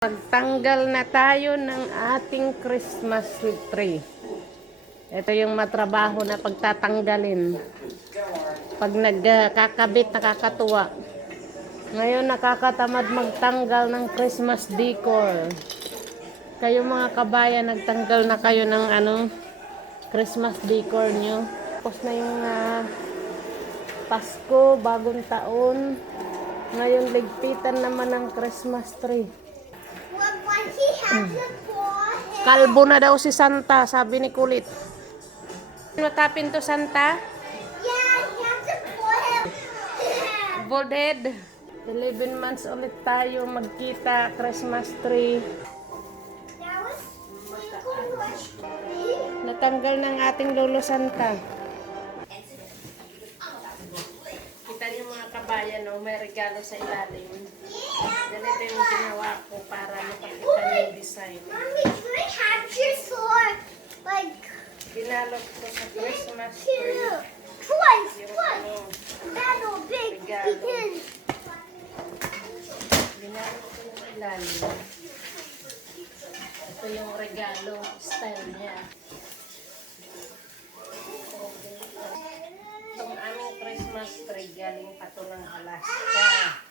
Magtanggal na tayo ng ating Christmas tree. Ito yung matrabaho na pagtatanggalin. Pag nagkakabit, nakakatuwa. Ngayon nakakatamad magtanggal ng Christmas decor. Kayo mga kabayan, nagtanggal na kayo ng ano, Christmas decor nyo. Tapos na yung ah, Pasko, bagong taon. Ngayon ligpitan naman ng Christmas tree. Kalbo na daw si Santa, sabi ni Kulit. Matapin to Santa? Yeah, has a forehead. Bald head. 11 months ulit tayo magkita, Christmas tree. Natanggal ng ating Lolo Santa. Kita niyo mga kabayan, no? may regalo sa ilalim. Ganito yung ginawa ko para design. Mommy, can I have your sword? Like Binalot ko sa Christmas tree. twice, twice. ano, Metal big because Binalot ko yung ilalim. Ito yung regalo, style niya. Itong aming Christmas tree galing pa to ng Alaska.